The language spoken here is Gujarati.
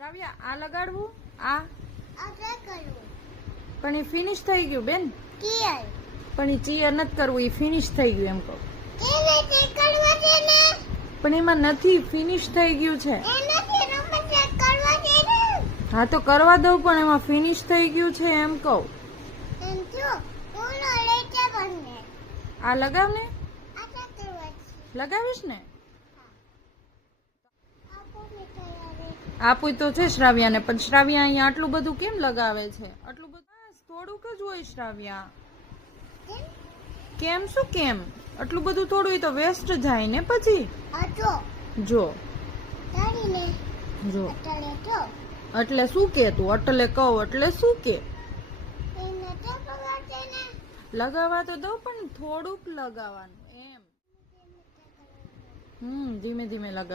શ્રાવ્યા આ લગાડવું આ આ કરવું પણ એ ફિનિશ થઈ ગયું બેન કિયર પણ એ ચીયર નથી કરવું એ ફિનિશ થઈ ગયું એમ કહું એને તે કરવા દે ને પણ એમાં નથી ફિનિશ થઈ ગયું છે એને તે રમત કરવા દે ને હા તો કરવા દઉં પણ એમાં ફિનિશ થઈ ગયું છે એમ કહું એમ જો ઓલો લેટે બને આ લગાવ ને આ કરવા છે લગાવીશ ને આપો મે તૈયાર આપું તો છે શ્રાવ્યાને પણ શ્રાવ્યા અહીંયા આટલું બધું કેમ લગાવે છે આટલું બધું થોડુંક જ હોય શ્રાવ્યા કેમ શું કેમ આટલું બધું થોડું તો વેસ્ટ જાય ને પછી આ જો જો તારીને જો એટલે તો એટલે શું કે તું એટલે કહું એટલે શું કે એને તે પગાર દે ને લગાવવા તો દઉં પણ થોડુંક લગાવવાનું એમ ધીમે ધીમે લગાવ